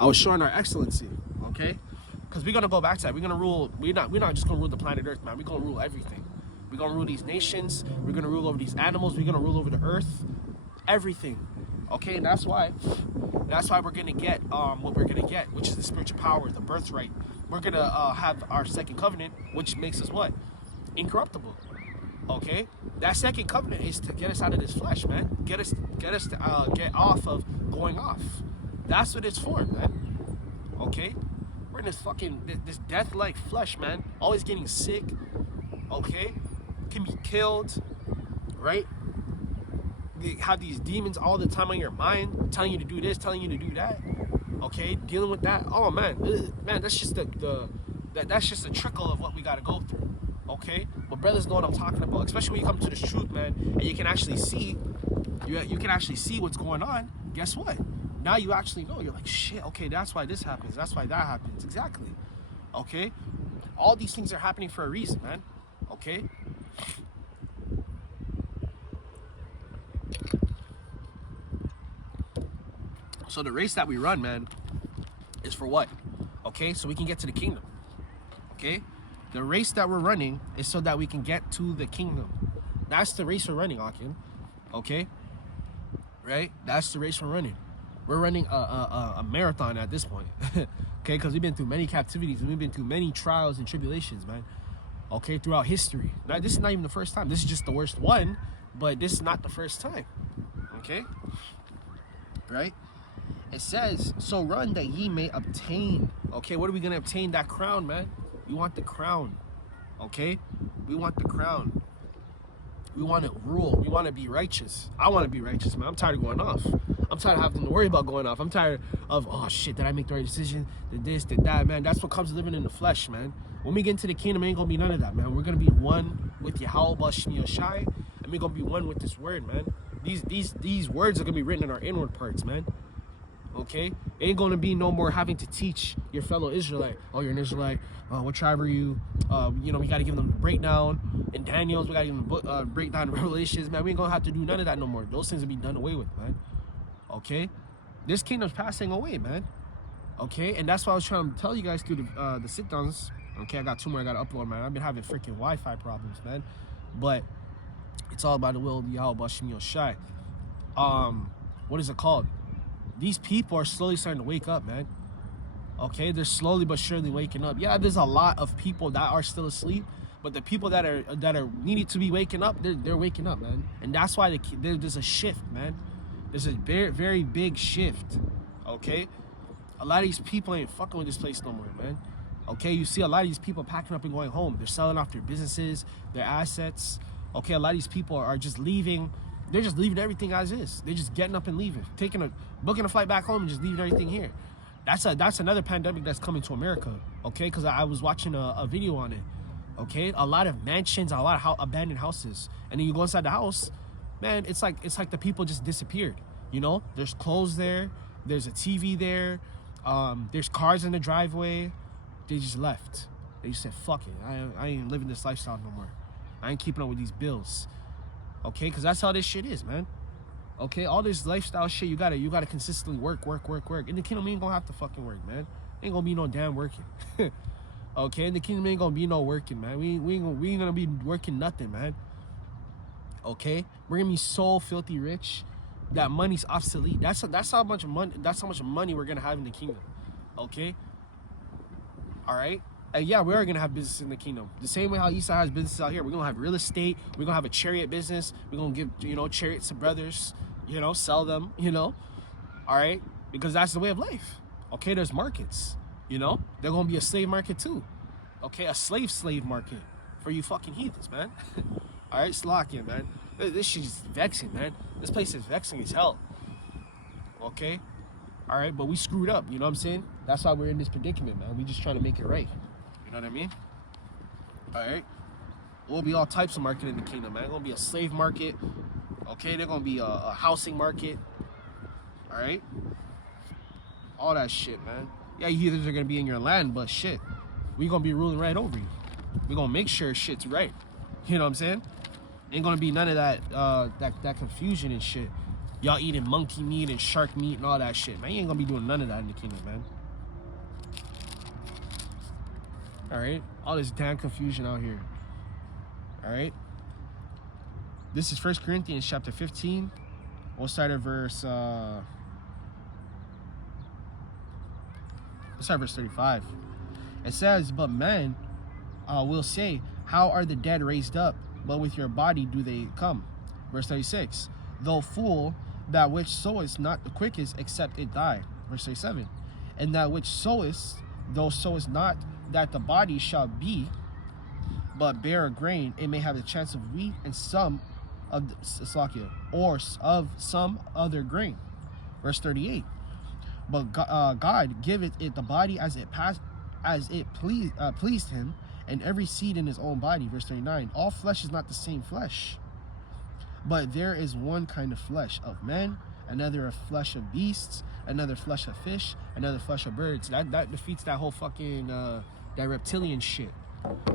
I was showing our excellency, okay? Because we're gonna go back to that. We're gonna rule. We're not just gonna rule the planet Earth, man. We're gonna rule everything. We're gonna rule these nations. We're gonna rule over these animals. We're gonna rule over the earth, everything. Okay, and that's why we're gonna get what we're gonna get, which is the spiritual power, the birthright. We're gonna have our second covenant, which makes us what? Incorruptible. Okay, that second covenant is to get us out of this flesh, man. Get us to get off of going off. That's what it's for, man. Okay, we're in this death-like flesh, man. Always getting sick. Okay, can be killed, right? They have these demons all the time on your mind, telling you to do this, telling you to do that. Okay, dealing with that. Oh man, that's just that's just a trickle of what we gotta go through. Okay, but brothers know what I'm talking about, especially when you come to this truth, man, and you can actually see, you can actually see what's going on. Guess what? Now you actually know. You're like, shit. Okay, that's why this happens. That's why that happens. Exactly. Okay, all these things are happening for a reason, man. Okay. So the race that we run, man, is for what? Okay, so we can get to the kingdom. Okay, the race that we're running is so that we can get to the kingdom. That's the race we're running, Akin. Okay, right? That's the race we're running. We're running a marathon at this point. Okay, because we've been through many captivities and we've been through many trials and tribulations, man. Okay, throughout history. Now, this is not even the first time. This is just the worst one, but this is not the first time. Okay, right? It says, so run that ye may obtain. Okay, what are we going to obtain? That crown, man. We want the crown. Okay, we want the crown. We want to rule. We want to be righteous. I want to be righteous, man. I'm tired of going off. I'm tired of having to worry about going off. I'm tired of, oh shit, did I make the right decision? Did this, did that, man? That's what comes living in the flesh, man. When we get into the kingdom, ain't gonna be none of that, man. We're gonna be one with Yahawashi, and we're gonna be one with this word, man. These words are gonna be written in our inward parts, man. Okay, ain't gonna be no more having to teach your fellow Israelite. Oh, you're an Israelite. What tribe are you? You know, we gotta give them the breakdown in Daniel's. We gotta give them the breakdown in Revelations, man. We ain't gonna have to do none of that no more. Those things will be done away with, man. Okay, this kingdom's passing away, man. Okay, and that's why I was trying to tell you guys through the sit downs. Okay, I got 2 more I gotta upload, man. I've been having freaking Wi-Fi problems, man. But it's all about the will of Yahawashi. What is it called? These people are slowly starting to wake up, man. Okay, they're slowly but surely waking up. Yeah, there's a lot of people that are still asleep, but the people that are needing to be waking up, they're waking up, man. And that's why there's a shift, man. There's a very, very big shift. Okay, a lot of these people ain't fucking with this place no more, man. Okay, you see a lot of these people packing up and going home. They're selling off their businesses, their assets. Okay, a lot of these people are just leaving. They're just leaving everything as is. They're just getting up and leaving, booking a flight back home and just leaving everything here. That's another pandemic that's coming to America. Okay, because I was watching a video on it. Okay, a lot of mansions, a lot of abandoned houses, and then you go inside the house, man. It's like the people just disappeared. You know, there's clothes there, there's a TV there, there's cars in the driveway. They just left. They just said, "Fuck it, I ain't living this lifestyle no more. I ain't keeping up with these bills." Okay, because that's how this shit is, man. Okay, all this lifestyle shit, you gotta consistently work. In the kingdom, we ain't gonna have to fucking work, man. Ain't gonna be no damn working. Okay, in the kingdom, ain't gonna be no working, man. We ain't gonna be working nothing, man. Okay, we're gonna be so filthy rich that money's obsolete. That's how much money we're gonna have in the kingdom. Okay, all right. And yeah, we are gonna have business in the kingdom. The same way how Esau has business out here. We're gonna have real estate. We're gonna have a chariot business. We're gonna give, chariots to brothers, sell them, all right? Because that's the way of life. Okay, there's markets, There's gonna be a slave market too. Okay, a slave market for you fucking heathens, man. All right, Slovakia, man. This shit's vexing, man. This place is vexing as hell. Okay? All right, but we screwed up, you know what I'm saying? That's why we're in this predicament, man. We just trying to make it right. You know what I mean? All right. There'll be all types of market in the kingdom, man. There's gonna be a slave market. Okay, there's gonna be a housing market. All right. All that shit, man. Yeah, you heathens are gonna be in your land, but shit, we gonna be ruling right over you. We gonna make sure shit's right. You know what I'm saying? Ain't gonna be none of that that confusion and shit. Y'all eating monkey meat and shark meat and all that shit, man. You ain't gonna be doing none of that in the kingdom, man. All right, all this damn confusion out here. All right, this is 1 Corinthians chapter 15. We'll start at verse. Let's start at verse 35. It says, "But men will say, how are the dead raised up? But with your body do they come?" Verse 36. "Though fool, that which sowest not the quickest, except it die." Verse 37. "And that which sowest, though sowest not, that the body shall be, but bear a grain, it may have the chance of wheat and some of the slakia, or of some other grain." Verse 38. "But God giveth it the body as it pleased him, and every seed in his own body." Verse 39. "All flesh is not the same flesh, but there is one kind of flesh of men, another of flesh of beasts, another flesh of fish, another flesh of birds." That defeats that whole fucking that reptilian shit.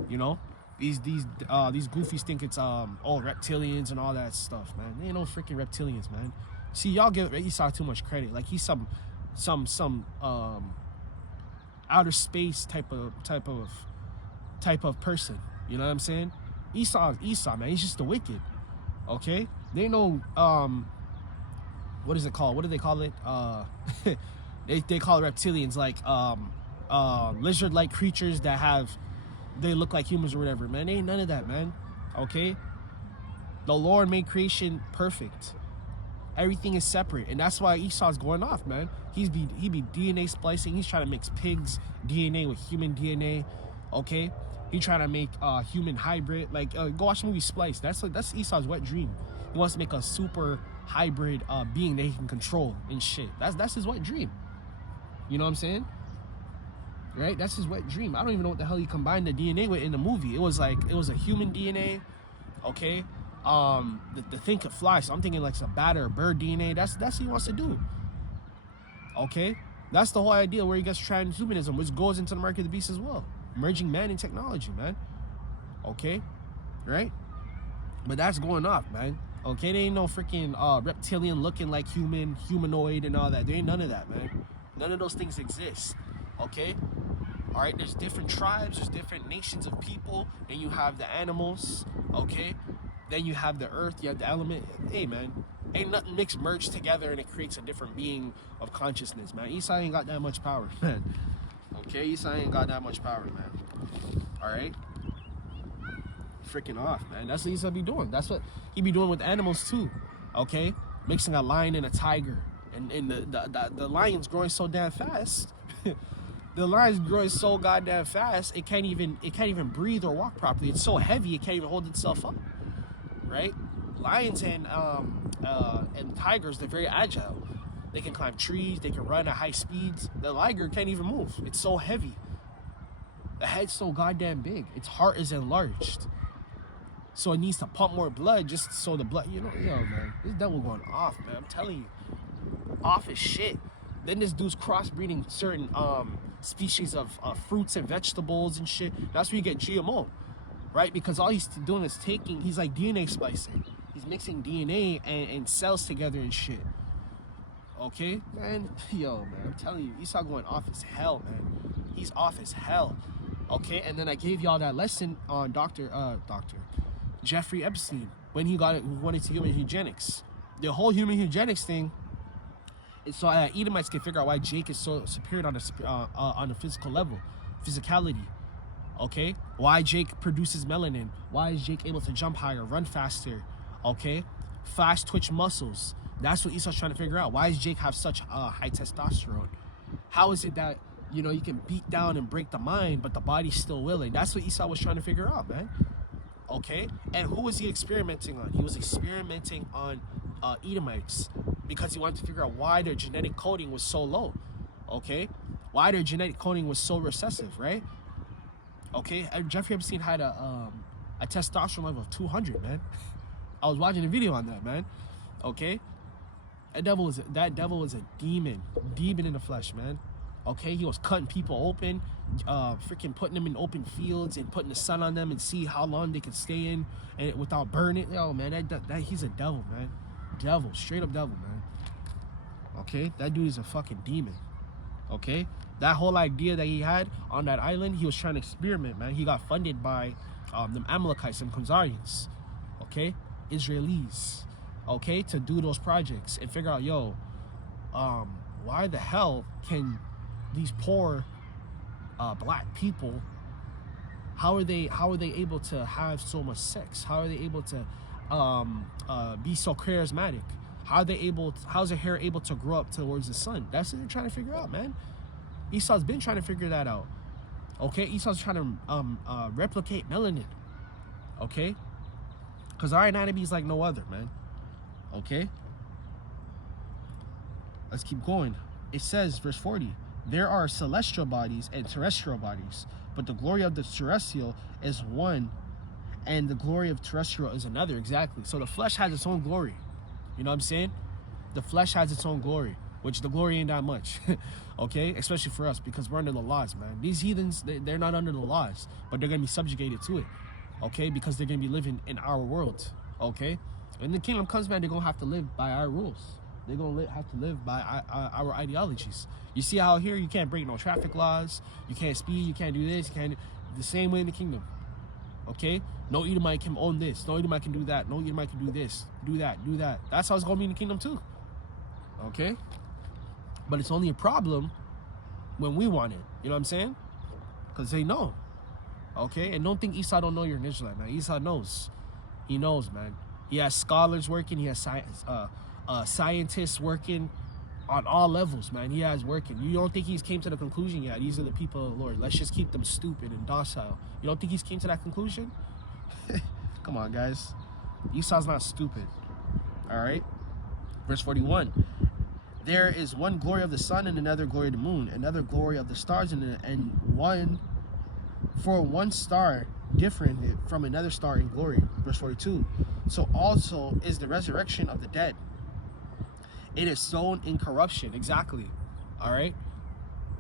You know, these goofies think it's reptilians and all that stuff, man. They ain't no freaking reptilians, man. See, y'all give Esau too much credit. Like he's some outer space type of person. You know what I'm saying? Esau is Esau, man. He's just the wicked. Okay? They know what is it called? What do they call it? They call it reptilians, like lizard-like creatures that they look like humans or whatever, man. They ain't none of that, man. Okay? The Lord made creation perfect. Everything is separate, and that's why Esau's going off, man. He be DNA splicing. He's trying to mix pigs DNA with human DNA. Okay? He trying to make human hybrid. Like go watch the movie Splice. That's Esau's wet dream. He wants to make a super hybrid being that he can control and shit. That's his wet dream. You know what I'm saying? Right? That's his wet dream. I don't even know what the hell he combined the DNA with in the movie. It was a human DNA. Okay? The thing could fly, so I'm thinking like some bat or bird DNA. That's what he wants to do. Okay? That's the whole idea where he gets transhumanism, which goes into the mark of the beast as well. Merging man and technology, man. Okay? Right? But that's going off, man. Okay? They ain't no freaking reptilian looking like humanoid and all that. There ain't none of that, man. None of those things exist. Okay? Alright? There's different tribes, there's different nations of people. Then you have the animals. Okay? Then you have the earth, you have the element. Hey, man. Ain't nothing mixed merged together and it creates a different being of consciousness, man. Esau ain't got that much power, man. Okay, Esau ain't got that much power, man. Alright? Freaking off, man. That's what Esau be doing. That's what he be doing with animals too. Okay? Mixing a lion and a tiger. And the lion's growing so damn fast. The lion's growing so goddamn fast, it can't even breathe or walk properly. It's so heavy it can't even hold itself up. Right? Lions and tigers, they're very agile. They can climb trees, they can run at high speeds. The liger can't even move. It's so heavy. The head's so goddamn big. Its heart is enlarged. So it needs to pump more blood just so the blood, yo, man. This devil going off, man. I'm telling you. Off as shit. Then this dude's crossbreeding certain species of fruits and vegetables and shit. That's where you get GMO. Right? Because all he's doing is he's like DNA splicing. He's mixing DNA and cells together and shit. Okay? Man, yo, man, I'm telling you, Esau going off as hell, man. He's off as hell. Okay? And then I gave y'all that lesson on Dr. Jeffrey Epstein when he went into human eugenics. The whole human eugenics thing is so Edomites can figure out why Jake is so superior on a physical level, physicality. Okay? Why Jake produces melanin? Why is Jake able to jump higher, run faster? Okay? Fast twitch muscles. That's what Esau's trying to figure out. Why does Jake have such high testosterone? How is it that, you can beat down and break the mind, but the body's still willing? That's what Esau was trying to figure out, man. Okay? And who was he experimenting on? He was experimenting on Edomites because he wanted to figure out why their genetic coding was so low. Okay? Why their genetic coding was so recessive, right? Okay? Jeffrey Epstein had a testosterone level of 200, man. I was watching a video on that, man. Okay? That devil was a demon in the flesh, man. Okay, he was cutting people open, freaking putting them in open fields and putting the sun on them and see how long they could stay in and without burning. Yo, man, that he's a devil, man. Devil, straight up devil, man. Okay, that dude is a fucking demon. Okay, that whole idea that he had on that island, he was trying to experiment, man. He got funded by the Amalekites and Khazarians, okay, Israelis, okay, to do those projects and figure out, yo, why the hell can these poor black people, how are they able to have so much sex? How are they able to be so charismatic? How's their hair able to grow up towards the sun? That's what they're trying to figure out, man. Esau's been trying to figure that out. Okay, Esau's trying to replicate melanin. Okay, because our anatomy is like no other, man. Okay, let's keep going. It says, verse 40, there are celestial bodies and terrestrial bodies, but the glory of the terrestrial is one, and the glory of terrestrial is another. Exactly. So the flesh has its own glory. You know what I'm saying? The flesh has its own glory, which the glory ain't that much, okay? Especially for us, because we're under the laws, man. These heathens, they're not under the laws, but they're going to be subjugated to it, okay? Because they're going to be living in our world, okay? When the kingdom comes, man, they're going to have to live by our rules. They're going to have to live by our ideologies. You see how here you can't break no traffic laws, you can't speed, you can't do this, you can't the same way in the kingdom, okay? No Edomite can own this. No Edomite can do that. No Edomite can do this. Do that. Do that. That's how it's going to be in the kingdom too. Okay? But it's only a problem when we want it. You know what I'm saying? Because they know. Okay? And don't think Esau don't know you're an Israelite, man. Esau knows. He knows, man. He has scholars working. He has scientists working on all levels, man. He has working. You don't think he's came to the conclusion yet? These are the people of the Lord. Let's just keep them stupid and docile. You don't think he's came to that conclusion? Come on, guys. Esau's not stupid. All right. Verse 41. There is one glory of the sun and another glory of the moon, another glory of the stars, and one star different from another star in glory. Verse 42. So also is the resurrection of the dead. It is sown in corruption. Exactly. All right.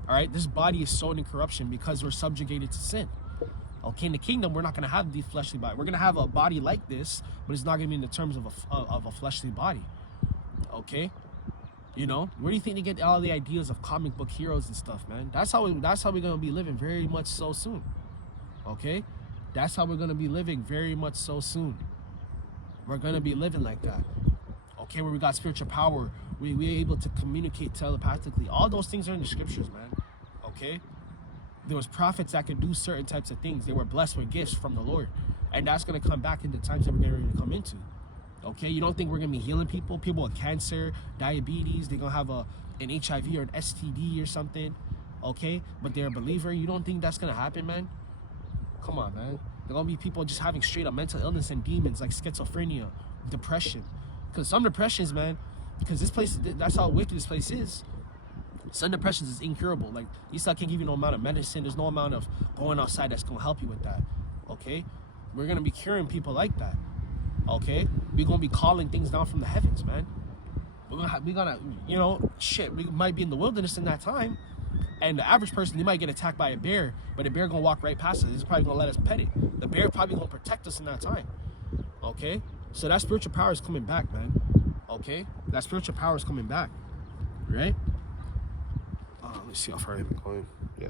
All right. This body is sown in corruption because we're subjugated to sin. Okay, in the kingdom, we're not going to have the fleshly body. We're going to have a body like this, but it's not going to be in the terms of a fleshly body. Okay? You know? Where do you think they get all the ideas of comic book heroes and stuff, man? That's how we're going to be living very much so soon. Okay? That's how we're going to be living very much so soon. We're going to be living like that. Okay, where we got spiritual power. We're able to communicate telepathically. All those things are in the scriptures, man. Okay? There was prophets that could do certain types of things. They were blessed with gifts from the Lord. And that's going to come back in the times that we're getting ready to come into. Okay? You don't think we're going to be healing people? People with cancer, diabetes, they're going to have an HIV or an STD or something. Okay? But they're a believer. You don't think that's going to happen, man? Come on, man. There are going to be people just having straight up mental illness and demons like schizophrenia, depression. Because some depressions, man, because this place, that's how wicked this place is. Some depressions is incurable. Like, Esau can't give you no amount of medicine. There's no amount of going outside that's going to help you with that. Okay? We're going to be curing people like that. Okay? We're going to be calling things down from the heavens, man. We're going to, you know, shit, we might be in the wilderness in that time. And the average person, they might get attacked by a bear, but the bear going to walk right past us. He's probably going to let us pet it. The bear probably going to protect us in that time. Okay? So that spiritual power is coming back, man. Okay? That spiritual power is coming back. Right? Let's see how far I'm going. Yeah.